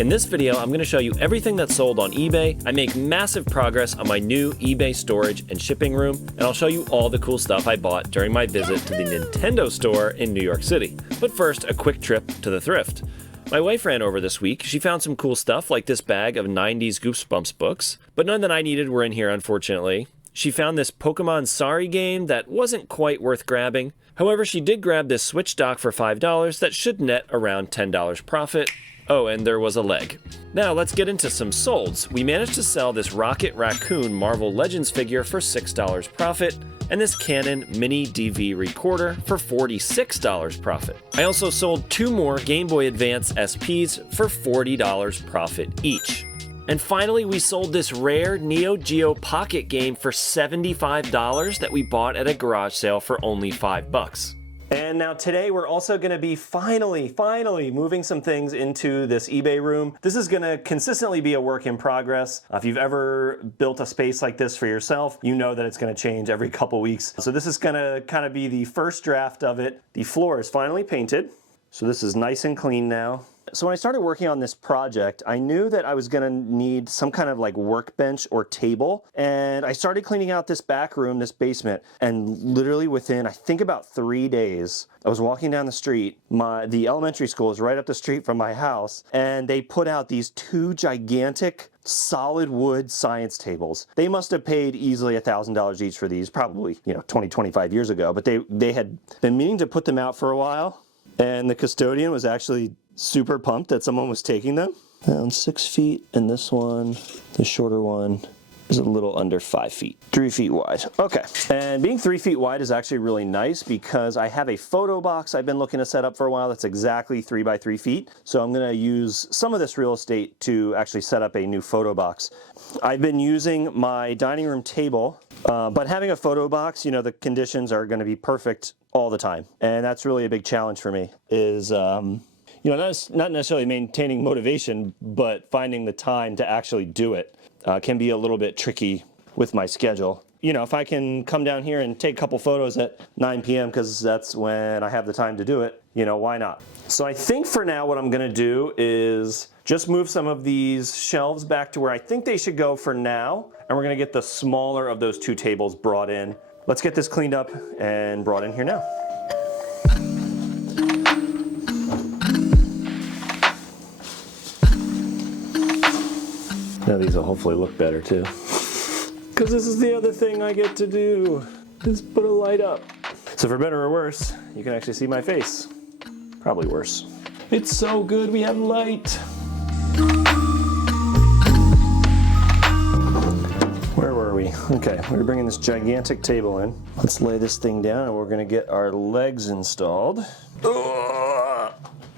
In this video, I'm going to show you everything that's sold on eBay. I make massive progress on my new eBay storage and shipping room, and I'll show you all the cool stuff I bought during my visit to the Nintendo store in New York City. But first, a quick trip to the thrift. My wife ran over this week. She found some cool stuff like this bag of 90s Goosebumps books, but none that I needed were in here, unfortunately. She found this Pokemon Sorry game that wasn't quite worth grabbing. However, she did grab this Switch dock for $5 that should net around $10 profit. Oh, and there was a leg. Now let's get into some solds. We managed to sell this Rocket Raccoon Marvel Legends figure for $6 profit, and this Canon Mini DV recorder for $46 profit. I also sold 2 more Game Boy Advance SPs for $40 profit each. And finally, we sold this rare Neo Geo Pocket game for $75 that we bought at a garage sale for only $5. And now today we're also going to be finally moving some things into this eBay room. This is going to consistently be a work in progress. If you've ever built a space like this for yourself, you know that it's going to change every couple weeks. So this is going to kind of be the first draft of it. The floor is finally painted, so this is nice and clean now. So when I started working on this project, I knew that I was going to need some kind of like workbench or table, and I started cleaning out this back room, this basement, and literally within, I think about 3 days, I was walking down the street. The elementary school is right up the street from my house, and they put out these 2 gigantic solid wood science tables. They must have paid easily $1,000 each for these, probably 20, 25 years ago, but they had been meaning to put them out for a while, and the custodian was actually super pumped that someone was taking them. Around 6 feet, and this one, the shorter one, is a little under 5 feet. 3 feet wide. Okay, and being 3 feet wide is actually really nice because I have a photo box I've been looking to set up for a while that's exactly 3 by 3 feet. So I'm gonna use some of this real estate to actually set up a new photo box. I've been using my dining room table, but having a photo box, the conditions are gonna be perfect all the time. And that's really a big challenge for me, is not necessarily maintaining motivation, but finding the time to actually do it can be a little bit tricky with my schedule. If I can come down here and take a couple photos at 9 p.m. because that's when I have the time to do it, why not? So I think for now what I'm going to do is just move some of these shelves back to where I think they should go for now, and we're going to get the smaller of those 2 tables brought in. Let's get this cleaned up and brought in here now. Now these will hopefully look better too. Because this is the other thing I get to do, is put a light up. So for better or worse, you can actually see my face. Probably worse. It's so good we have light. Where were we? Okay, we're bringing this gigantic table in. Let's lay this thing down and we're gonna get our legs installed.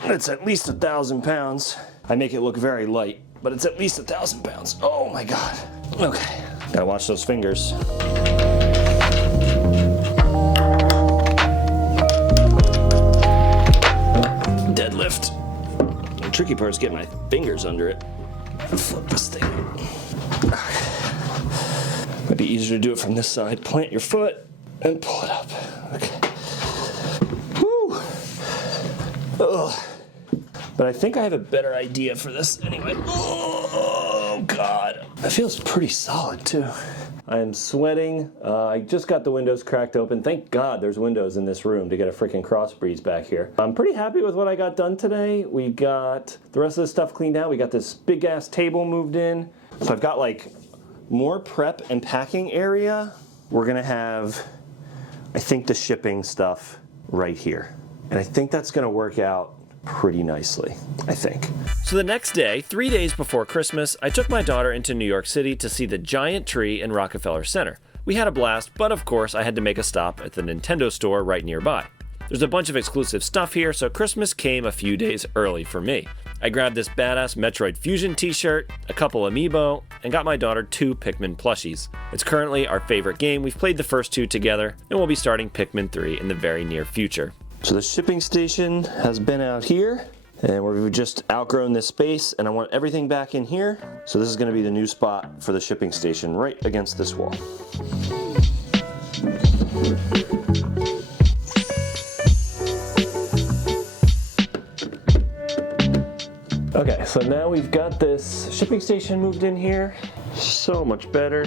It's at least 1,000 pounds. I make it look very light, but it's at least 1,000 pounds. Oh my God. Okay, gotta watch those fingers. Deadlift. The tricky part is getting my fingers under it. Flip this thing. Might be easier to do it from this side. Plant your foot and pull it up. Okay. Woo. Ugh. But I think I have a better idea for this anyway. Oh God. That feels pretty solid too. I am sweating. I just got the windows cracked open. Thank God there's windows in this room to get a freaking cross breeze back here. I'm pretty happy with what I got done today. We got the rest of the stuff cleaned out. We got this big ass table moved in. So I've got like more prep and packing area. We're gonna have, I think, the shipping stuff right here. And I think that's gonna work out pretty nicely, I think. So the next day, 3 days before Christmas, I took my daughter into New York City to see the giant tree in Rockefeller Center. We had a blast, but of course I had to make a stop at the Nintendo store right nearby. There's a bunch of exclusive stuff here, so Christmas came a few days early for me. I grabbed this badass Metroid Fusion t-shirt, a couple amiibo, and got my daughter 2 Pikmin plushies. It's currently our favorite game. We've played the first 2 together, and we'll be starting Pikmin 3 in the very near future. So the shipping station has been out here, and we've just outgrown this space, and I want everything back in here. So this is going to be the new spot for the shipping station, right against this wall. Okay, So now we've got this shipping station moved in here. So much better.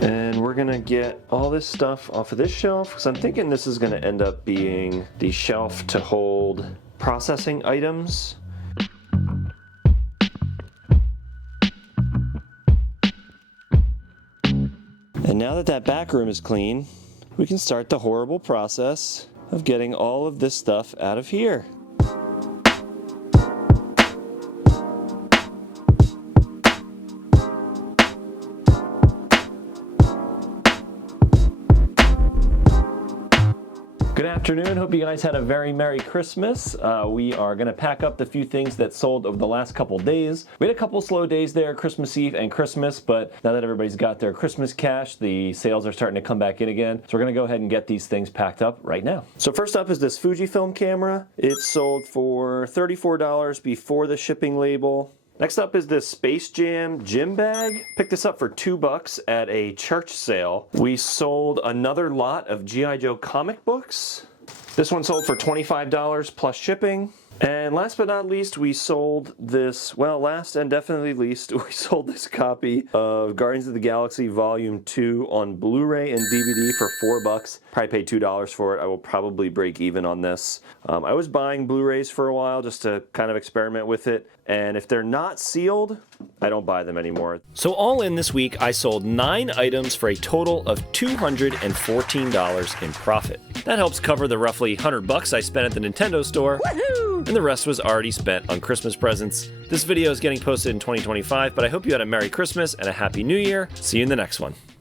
And we're gonna get all this stuff off of this shelf, because I'm thinking this is gonna end up being the shelf to hold processing items. And now that that back room is clean, we can start the horrible process of getting all of this stuff out of here. Good afternoon. Hope you guys had a very Merry Christmas. We are going to pack up the few things that sold over the last couple days. We had a couple slow days there, Christmas Eve and Christmas, but now that everybody's got their Christmas cash, the sales are starting to come back in again. So we're going to go ahead and get these things packed up right now. So first up is this Fujifilm camera. It sold for $34 before the shipping label. Next up is this Space Jam gym bag. Picked this up for $2 at a church sale. We sold another lot of G.I. Joe comic books. This one sold for $25 plus shipping. And last but not least, we sold this, well, last and definitely least, we sold this copy of Guardians of the Galaxy Volume 2 on Blu-ray and DVD for $4. Probably paid $2 for it. I will probably break even on this. I was buying Blu-rays for a while just to kind of experiment with it. And if they're not sealed, I don't buy them anymore. So all in this week, I sold 9 items for a total of $214 in profit. That helps cover the roughly $100 I spent at the Nintendo store. Woohoo! And the rest was already spent on Christmas presents. This video is getting posted in 2025, but I hope you had a Merry Christmas and a Happy New Year. See you in the next one.